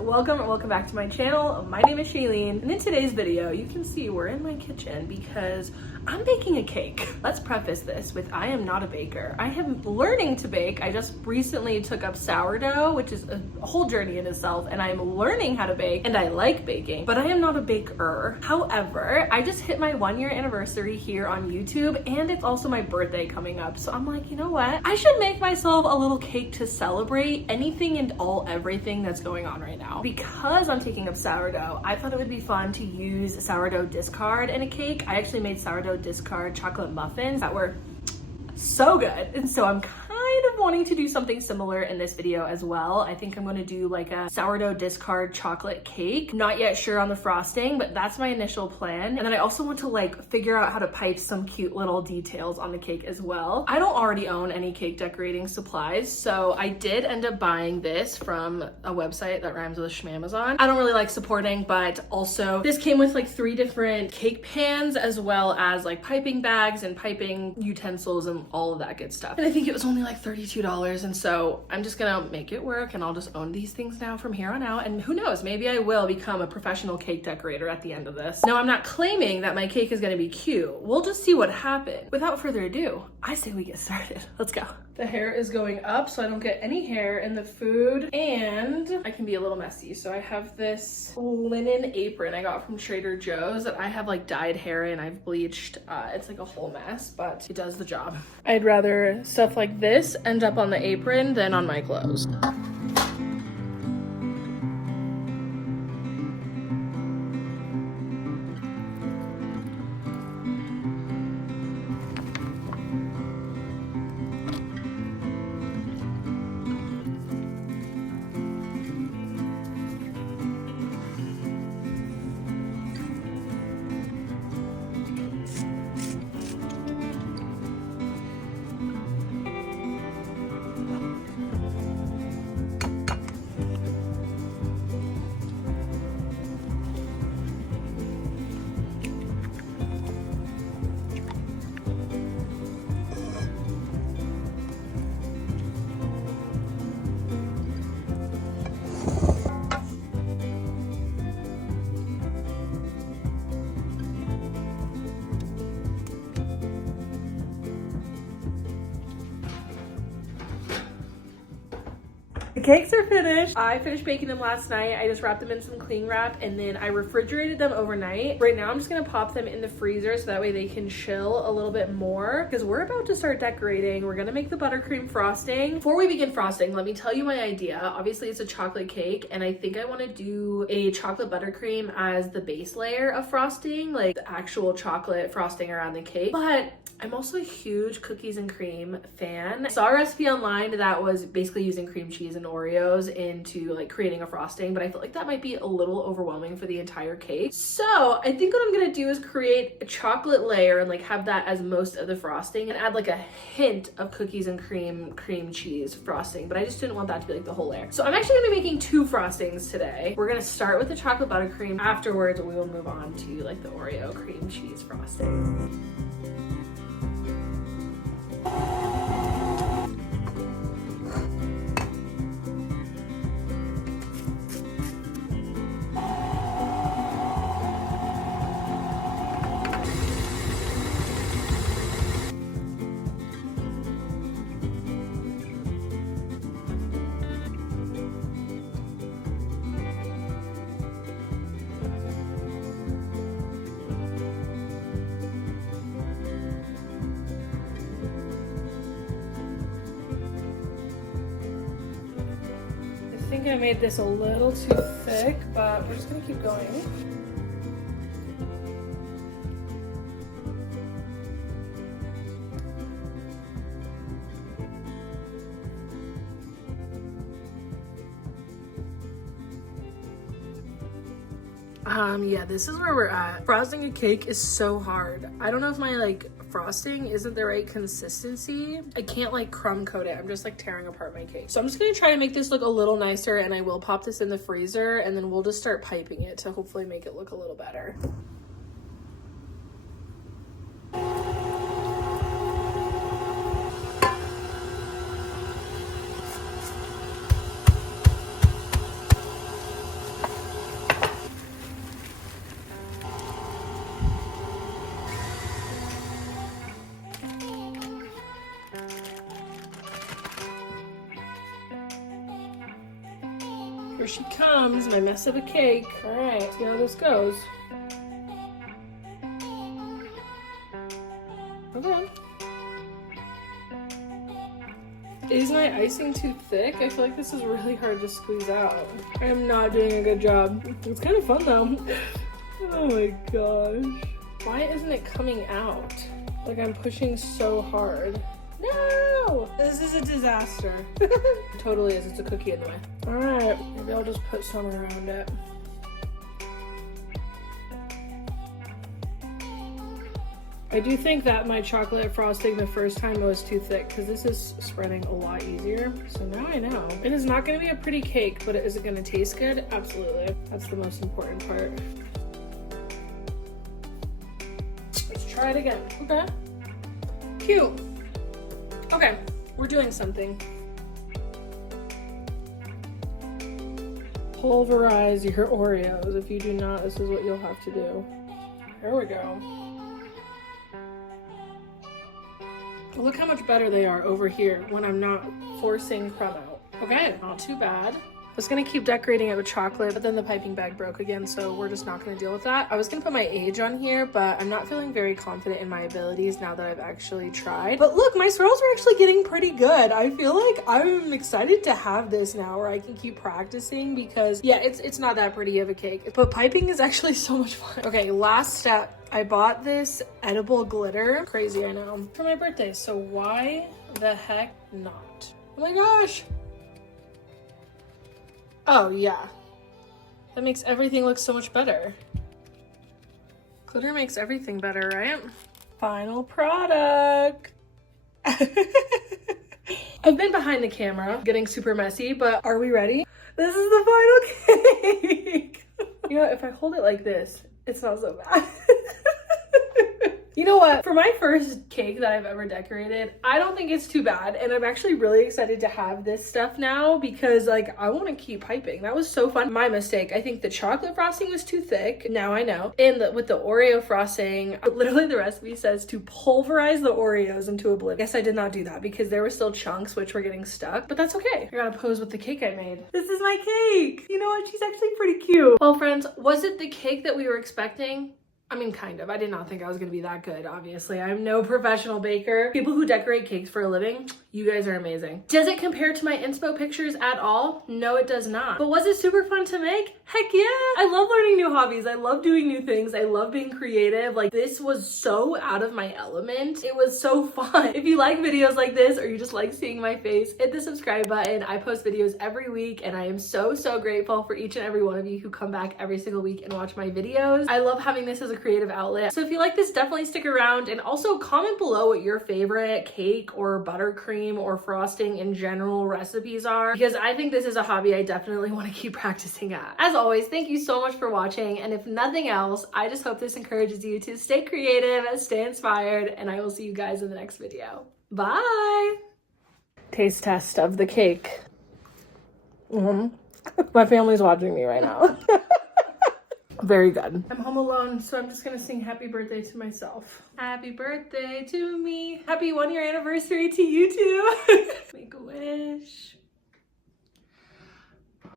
welcome back to my channel. My name is Shaylene, and in today's video you can see we're in my kitchen because I'm baking a cake. Let's preface this with I am not a baker. I am learning to bake. I just recently took up sourdough, which is a whole journey in itself, and I'm learning how to bake, and I like baking, but I am not a baker. However, I just hit my 1-year anniversary here on YouTube, and it's also my birthday coming up, so I'm like, you know what? I should make myself a little cake to celebrate anything and everything that's going on right now. Because I'm taking up sourdough, I thought it would be fun to use sourdough discard in a cake. I actually made sourdough discard chocolate muffins that were so good, and so I'm kind of wanting to do something similar in this video as well. I think I'm going to do like a sourdough discard chocolate cake. Not yet sure on the frosting, but that's my initial plan. And then I also want to like figure out how to pipe some cute little details on the cake as well. I don't already own any cake decorating supplies, so I did end up buying this from a website that rhymes with Schmamazon. I don't really like supporting, but also this came with like 3 different cake pans as well as like piping bags and piping utensils and all of that good stuff. And I think it was only like $32, and so I'm just gonna make it work, and I'll just own these things now from here on out, and who knows, maybe I will become a professional cake decorator at the end of this. Now, I'm not claiming that my cake is gonna be cute. We'll just see what happens. Without further ado, I say we get started. Let's go. The hair is going up so I don't get any hair in the food, and I can be a little messy. So I have this linen apron I got from Trader Joe's that I have like dyed hair in. I've bleached. It's like a whole mess, but it does the job. I'd rather stuff like this end up on the apron than on my clothes. The cakes are finished. I finished baking them last night. I just wrapped them in some cling wrap, and then I refrigerated them overnight. Right now I'm just gonna pop them in the freezer so that way they can chill a little bit more, because we're about to start decorating. We're gonna make the buttercream frosting. Before we begin frosting, let me tell you my idea. Obviously it's a chocolate cake, and I think I want to do a chocolate buttercream as the base layer of frosting, like the actual chocolate frosting around the cake. But I'm also a huge cookies and cream fan. I saw a recipe online that was basically using cream cheese and Oreos into like creating a frosting, but I feel like that might be a little overwhelming for the entire cake. So I think what I'm gonna do is create a chocolate layer and like have that as most of the frosting, and add like a hint of cookies and cream cheese frosting, but I just didn't want that to be like the whole layer. So I'm actually gonna be making 2 frostings today. We're gonna start with the chocolate buttercream. Afterwards, we will move on to like the Oreo cream cheese frosting. I think I made this a little too thick, but we're just gonna keep going. Yeah, this is where we're at. Frosting a cake is so hard. I don't know if my like frosting isn't the right consistency. I can't like crumb coat it. I'm just like tearing apart my cake. So I'm just gonna try to make this look a little nicer, and I will pop this in the freezer, and then we'll just start piping it to hopefully make it look a little better. Here she comes, my mess of a cake. All right, see how this goes. Okay. Is my icing too thick? I feel like this is really hard to squeeze out. I am not doing a good job. It's kind of fun though. Oh my gosh. Why isn't it coming out? Like I'm pushing so hard. No! This is a disaster. Totally is, it's a cookie in the way. All right, maybe I'll just put some around it. I do think that my chocolate frosting the first time was too thick because this is spreading a lot easier. So now I know. It is not gonna be a pretty cake, but is it gonna taste good? Absolutely. That's the most important part. Let's try it again. Okay. Cute. Okay, we're doing something. Pulverize your Oreos. If you do not, this is what you'll have to do. There we go. Look how much better they are over here when I'm not forcing crumb out. Okay, not too bad. I was gonna keep decorating it with chocolate, but then the piping bag broke again, so we're just not gonna deal with that. I was gonna put my age on here, but I'm not feeling very confident in my abilities now that I've actually tried. But look, my swirls are actually getting pretty good. I feel like I'm excited to have this now where I can keep practicing because, yeah, it's not that pretty of a cake, but piping is actually so much fun. Okay, last step. I bought this edible glitter. Crazy, I know. For my birthday, so why the heck not? Oh my gosh. Oh yeah. That makes everything look so much better. Glitter makes everything better, right? Final product. I've been behind the camera getting super messy, but are we ready? This is the final cake. You know, if I hold it like this, it's not so bad. You know what? For my first cake that I've ever decorated, I don't think it's too bad. And I'm actually really excited to have this stuff now because like I want to keep piping. That was so fun. My mistake. I think the chocolate frosting was too thick. Now I know. And with the Oreo frosting, literally the recipe says to pulverize the Oreos into oblivion. Guess I did not do that because there were still chunks which were getting stuck, but that's okay. I gotta pose with the cake I made. This is my cake. You know what? She's actually pretty cute. Well, friends, was it the cake that we were expecting? I mean, kind of. I did not think I was gonna be that good, obviously. I'm no professional baker. People who decorate cakes for a living, you guys are amazing. Does it compare to my inspo pictures at all? No, it does not. But was it super fun to make? Heck yeah! I love learning new hobbies. I love doing new things. I love being creative. Like, this was so out of my element. It was so fun. If you like videos like this or you just like seeing my face, hit the subscribe button. I post videos every week and I am so, so grateful for each and every one of you who come back every single week and watch my videos. I love having this as a creative outlet. So if you like this, definitely stick around and also comment below what your favorite cake or buttercream or frosting in general recipes are, because I think this is a hobby I definitely want to keep practicing at. As always, thank you so much for watching, and if nothing else, I just hope this encourages you to stay creative, stay inspired, and I will see you guys in the next video. Bye! Taste test of the cake. My family's watching me right now. Very good. I'm home alone, so I'm just gonna sing happy birthday to myself. Happy birthday to me. Happy 1-year anniversary to you too. Make a wish.